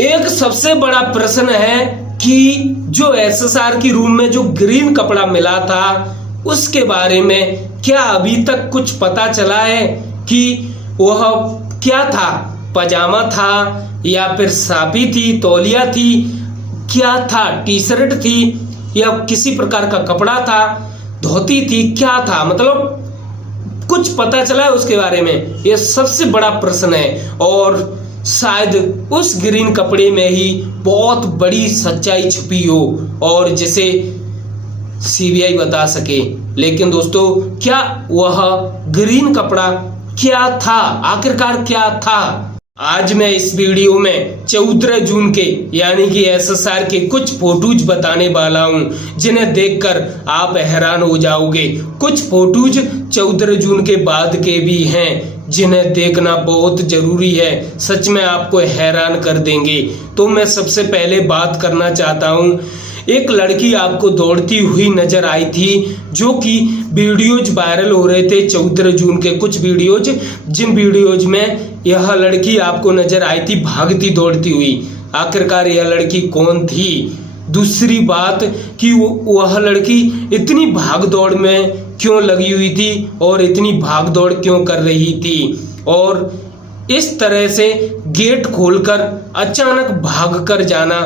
एक सबसे बड़ा प्रश्न है कि जो एसएसआर की रूम में जो ग्रीन कपड़ा मिला था उसके बारे में क्या अभी तक कुछ पता चला है कि वह क्या था? पजामा था या फिर साफी थी, तौलिया थी, क्या था? टी शर्ट थी या किसी प्रकार का कपड़ा था, धोती थी, क्या था? मतलब कुछ पता चला है उसके बारे में? यह सबसे बड़ा प्रश्न है और शायद उस ग्रीन कपड़े में ही बहुत बड़ी सच्चाई छुपी हो और जिसे सीबीआई बता सके। लेकिन दोस्तों, क्या वह ग्रीन कपड़ा क्या था? आखिरकार क्या था? आज मैं इस वीडियो में 14 जून के यानी कि एसएसआर के कुछ फोटोज बताने वाला हूं जिन्हें देखकर आप हैरान हो जाओगे। कुछ फोटोज 14 जून के बाद के भी हैं जिन्हें देखना बहुत जरूरी है, सच में आपको हैरान कर देंगे। तो मैं सबसे पहले बात करना चाहता हूं, एक लड़की आपको दौड़ती हुई नजर आई थी जो कि वीडियोज वायरल हो रहे थे 14 जून के। कुछ वीडियोज, जिन वीडियोज में यह लड़की आपको नजर आई थी भागती दौड़ती हुई। आखिरकार यह लड़की कौन थी? दूसरी बात कि वह लड़की इतनी भाग दौड़ में क्यों लगी हुई थी और इतनी भाग दौड़ क्यों कर रही थी और इस तरह से गेट खोलकर अचानक भाग कर जाना,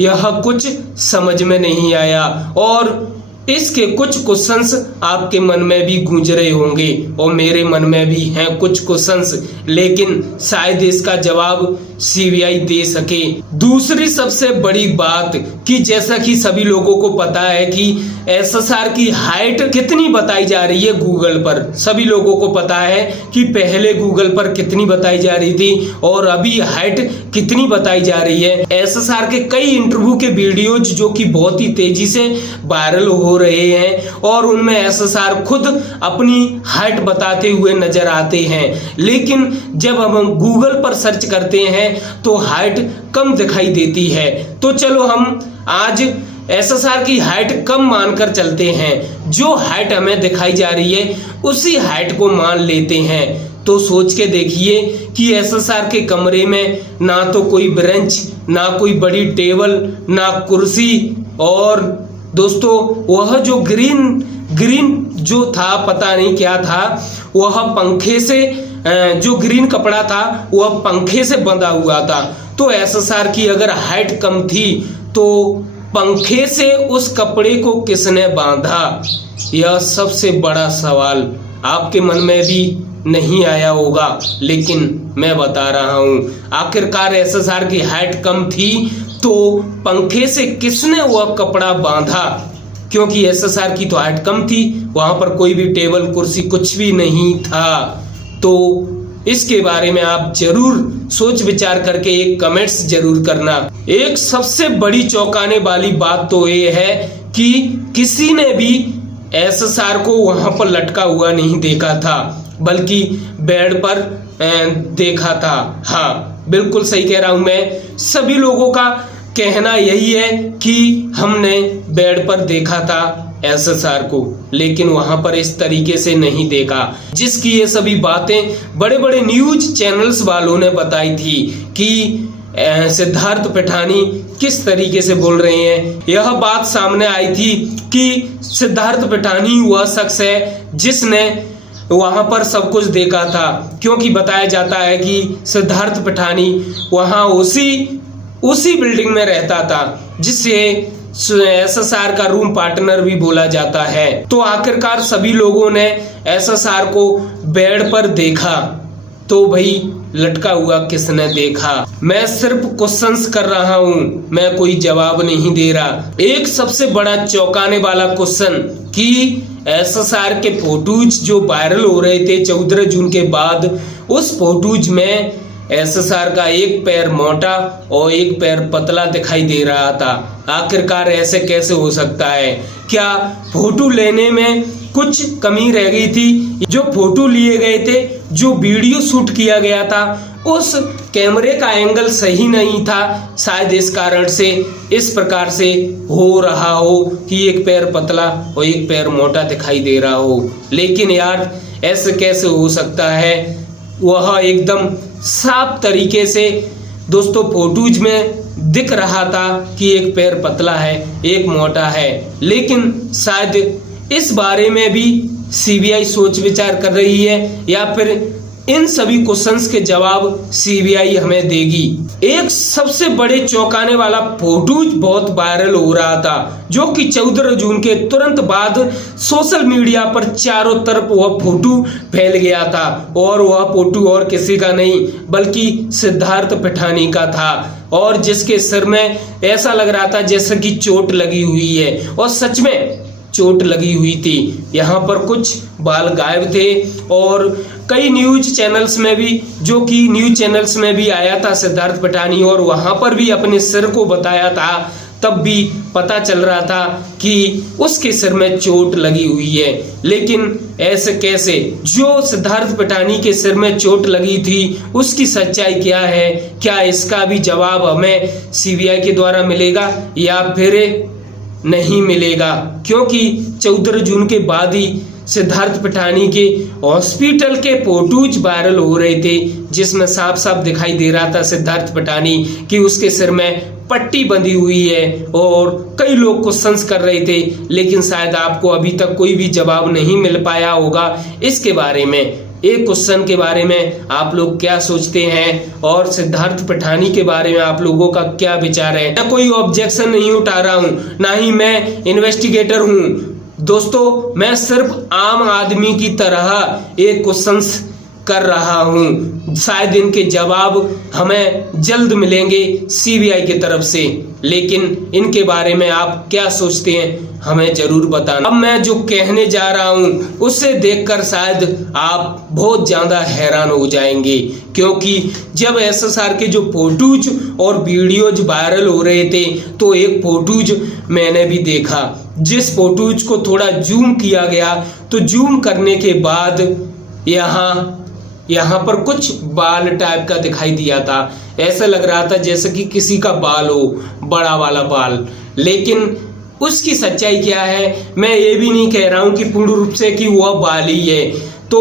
यह कुछ समझ में नहीं आया और इसके कुछ क्वेश्चंस आपके मन में भी गूंज रहे होंगे और मेरे मन में भी हैं कुछ क्वेश्चंस, लेकिन शायद इसका जवाब सीबीआई दे सके। दूसरी सबसे बड़ी बात कि जैसा कि सभी लोगों को पता है कि एसएसआर की हाइट कितनी बताई जा रही है गूगल पर। सभी लोगों को पता है कि पहले गूगल पर कितनी बताई जा रही थी और अभी हाइट कितनी बताई जा रही है। एसएसआर के कई इंटरव्यू के वीडियोज जो कि बहुत ही तेजी से वायरल हो रहे हैं और उनमें एसएसआर खुद अपनी हाइट बताते हुए नजर आते हैं, लेकिन जब हम गूगल पर सर्च करते हैं तो हाइट कम दिखाई देती है। तो चलो हम आज एसएसआर की हाइट कम मानकर चलते हैं, जो हाइट हमें दिखाई जा रही है उसी हाइट को मान लेते हैं। तो सोच के देखिए कि एसएसआर के कमरे में ना तो कोई बेंच, ना कोई बड़ी टेबल, ना कुर्सी और दोस्तों वह जो ग्रीन जो था, पता नहीं क्या था, वह पंखे से जो ग्रीन कपड़ा था वह पंखे से बंधा हुआ था। तो एसएसआर की अगर हाइट कम थी तो पंखे से उस कपड़े को किसने बांधा? यह सबसे बड़ा सवाल आपके मन में भी नहीं आया होगा, लेकिन मैं बता रहा हूं। आखिरकार एसएसआर की हाइट कम थी तो पंखे से किसने वह कपड़ा बांधा? क्योंकि एसएसआर की तो हाइट कम थी, वहां पर कोई भी टेबल कुर्सी कुछ भी नहीं था। तो इसके बारे में आप जरूर सोच विचार करके एक कमेंट्स जरूर करना। एक सबसे बड़ी चौंकाने वाली बात तो ये है कि किसी ने भी एसएसआर को वहां पर लटका हुआ नहीं देखा था, बल्कि बेड पर देखा था। हाँ, बिल्कुल सही कह रहा हूं मैं। सभी लोगों का कहना यही है कि हमने बेड पर देखा था एसएसआर को, लेकिन वहां पर इस तरीके से नहीं देखा, जिसकी ये सभी बातें बड़े बड़े न्यूज चैनल्स वालों ने बताई थी कि सिद्धार्थ पिठानी किस तरीके से बोल रहे हैं। यह बात सामने आई थी कि सिद्धार्थ पिठानी वह शख्स है जिसने वहां पर सब कुछ देखा था, क्योंकि बताया जाता है कि सिद्धार्थ पिठानी वहां उसी बिल्डिंग में रहता था जिसे एसएसआर का रूम पार्टनर भी बोला जाता है। तो आखिरकार सभी लोगों ने एसएसआर को बेड पर देखा, तो भाई लटका हुआ किसने देखा? मैं सिर्फ क्वेश्चंस कर रहा हूं, मैं कोई जवाब नहीं दे रहा। एक सबसे बड़ा चौंकाने वाला क्वेश्चन कि एसएसआर के फोटोज जो वायरल हो रहे थे 14 जून के बाद, उस फोटोज में एसएसआर का एक पैर मोटा और एक पैर पतला दिखाई दे रहा था। आखिरकार ऐसे कैसे हो सकता है? क्या फोटो लेने में कुछ कमी रह गई थी? जो फोटो लिए गए थे, जो वीडियो शूट किया गया था, उस कैमरे का एंगल सही नहीं था, शायद इस कारण से इस प्रकार से हो रहा हो कि एक पैर पतला और एक पैर मोटा दिखाई दे रहा हो। लेकिन यार ऐसे कैसे हो सकता है? वह एकदम साफ तरीके से दोस्तों फोटोज में दिख रहा था कि एक पैर पतला है, एक मोटा है, लेकिन शायद इस बारे में भी सीबीआई सोच विचार कर रही है या फिर इन सभी क्वेश्चंस के जवाब सीबीआई हमें देगी। एक सबसे बड़े चौंकाने वाला फोटोज बहुत वायरल हो रहा था, जो कि 14 जून के तुरंत बाद सोशल मीडिया पर चारों तरफ वह फोटो फैल गया था और वह फोटो और किसी का नहीं बल्कि सिद्धार्थ पिठानी का था, और जिसके सिर में ऐसा लग रहा था जैसे कि चोट लगी हुई है, और सच में चोट लगी हुई थी। यहाँ पर कुछ बाल गायब थे और कई न्यूज चैनल्स में भी, जो कि न्यूज चैनल्स में भी आया था सिद्धार्थ पिठानी, और वहां पर भी अपने सिर को बताया था, तब भी पता चल रहा था कि उसके सिर में चोट लगी हुई है। लेकिन ऐसे कैसे? जो सिद्धार्थ पिठानी के सिर में चोट लगी थी उसकी सच्चाई क्या है? क्या इसका भी जवाब हमें सीबीआई के द्वारा मिलेगा या फिर नहीं मिलेगा? क्योंकि 14 जून के बाद ही सिद्धार्थ पिठानी के हॉस्पिटल के फोटोज वायरल हो रहे थे, जिसमें साफ साफ दिखाई दे रहा था सिद्धार्थ पिठानी कि उसके सिर में पट्टी बंधी हुई है, और कई लोग क्वेश्चंस कर रहे थे, लेकिन शायद आपको अभी तक कोई भी जवाब नहीं मिल पाया होगा इसके बारे में। एक क्वेश्चन के बारे में आप लोग क्या सोचते हैं और सिद्धार्थ पिठानी के बारे में आप लोगों का क्या विचार है? मैं कोई ऑब्जेक्शन नहीं उठा रहा हूं, ना ही मैं इन्वेस्टिगेटर हूं दोस्तों, मैं सिर्फ आम आदमी की तरह एक क्वेश्चंस कर रहा हूं। शायद इनके जवाब हमें जल्द मिलेंगे सीबीआई की तरफ से, लेकिन इनके बारे में आप क्या सोचते हैं हमें जरूर बताना। अब मैं जो कहने जा रहा हूं उससे देखकर शायद आप बहुत ज्यादा हैरान हो जाएंगे, क्योंकि जब एसएसआर के जो फोटोज और वीडियोज वायरल हो रहे थे तो एक फोटोज मैंने भी देखा, जिस फोटोज को थोड़ा जूम किया गया तो जूम करने के बाद यहाँ पर कुछ बाल टाइप का दिखाई दिया था। ऐसा लग रहा था जैसे कि किसी का बाल हो, बड़ा वाला बाल, लेकिन उसकी सच्चाई क्या है मैं ये भी नहीं कह रहा हूं कि पूर्ण रूप से कि वह बाल ही है। तो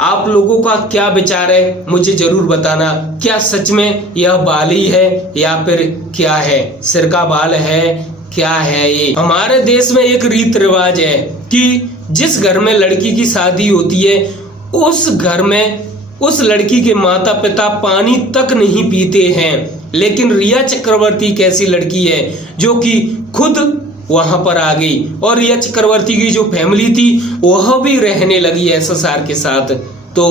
आप लोगों का क्या विचार है मुझे जरूर बताना, क्या सच में यह बाल ही है या फिर क्या है, सिर का बाल है, क्या है ये? हमारे देश में एक रीत रिवाज है कि जिस घर में लड़की की शादी होती है उस घर में उस लड़की के माता पिता पानी तक नहीं पीते हैं, लेकिन रिया चक्रवर्ती कैसी लड़की है जो कि खुद वहां पर आ गई, और रिया चक्रवर्ती की जो फैमिली थी वह भी रहने लगी एसएसआर के साथ। तो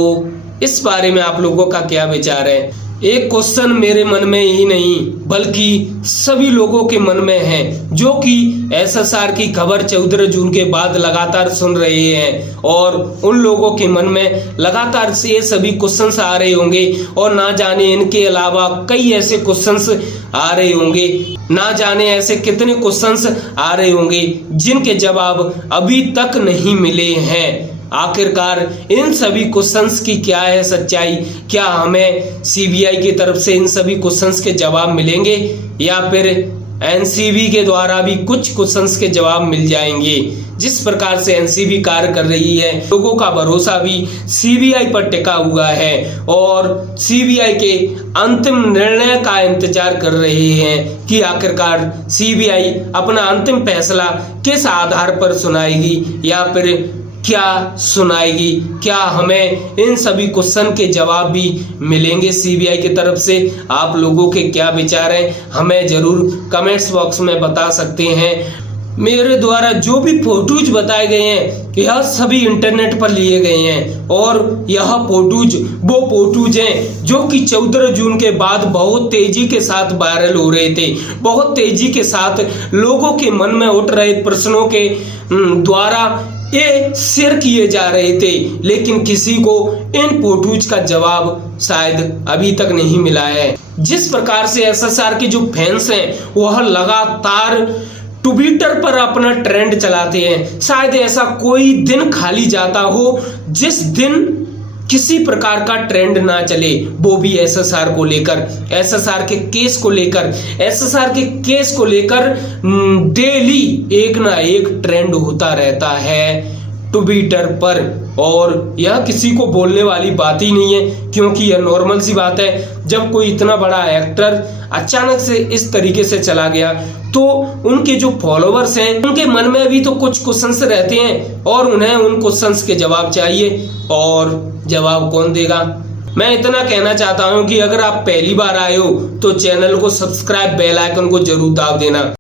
इस बारे में आप लोगों का क्या विचार है? एक क्वेश्चन मेरे मन में ही नहीं बल्कि सभी लोगों के मन में है, जो कि एसएसआर की खबर 14 जून के बाद लगातार सुन रहे हैं, और उन लोगों के मन में लगातार से ये सभी क्वेश्चंस आ रहे होंगे, और ना जाने इनके अलावा कई ऐसे क्वेश्चंस आ रहे होंगे, ना जाने ऐसे कितने क्वेश्चंस आ रहे होंगे जिनके जवाब अभी तक नहीं मिले हैं। आखिरकार इन सभी क्वेश्चंस की क्या है सच्चाई? क्या हमें सीबीआई की तरफ से इन सभी क्वेश्चंस के जवाब मिलेंगे या फिर एनसीबी के द्वारा भी कुछ क्वेश्चंस के जवाब मिल जाएंगे? जिस प्रकार से एनसीबी कार्य कर रही है, लोगों का भरोसा भी सीबीआई पर टिका हुआ है और सीबीआई के अंतिम निर्णय का इंतजार कर रहे हैं कि आखिरकार सीबीआई अपना अंतिम फैसला किस आधार पर सुनाएगी या फिर क्या सुनाएगी। क्या हमें इन सभी क्वेश्चन के जवाब भी मिलेंगे सीबीआई की तरफ से? आप लोगों के क्या विचार हैं हमें जरूर कमेंट्स बॉक्स में बता सकते हैं। मेरे द्वारा जो भी फोटोज बताए गए हैं यह सभी इंटरनेट पर लिए गए हैं, और यह फोटोज वो फोटोज हैं जो कि 14 जून के बाद बहुत तेजी के साथ वायरल हो रहे थे, बहुत तेजी के साथ लोगों के मन में उठ रहे प्रश्नों के द्वारा ये शेयर किए जा रहे थे, लेकिन किसी को इन फोटोज का जवाब शायद अभी तक नहीं मिला है। जिस प्रकार से एसएसआर के जो फैंस हैं वह लगातार ट्विटर पर अपना ट्रेंड चलाते हैं, शायद ऐसा कोई दिन खाली जाता हो जिस दिन किसी प्रकार का ट्रेंड ना चले, वो भी एसएसआर को लेकर, एसएसआर के केस को लेकर। एसएसआर के केस को लेकर डेली एक ना एक ट्रेंड होता रहता है ट्विटर पर, और यह किसी को बोलने वाली बात ही नहीं है, क्योंकि यह नॉर्मल सी बात है। जब कोई इतना बड़ा एक्टर अचानक से इस तरीके से चला गया तो उनके जो फॉलोवर्स हैं उनके मन में भी तो कुछ क्वेश्चंस रहते हैं और उन्हें उन क्वेश्चंस के जवाब चाहिए, और जवाब कौन देगा। मैं इतना कहना चाहता हूं कि अगर आप पहली बार आए हो तो चैनल को सब्सक्राइब, बेल आइकन को जरूर दाब देना।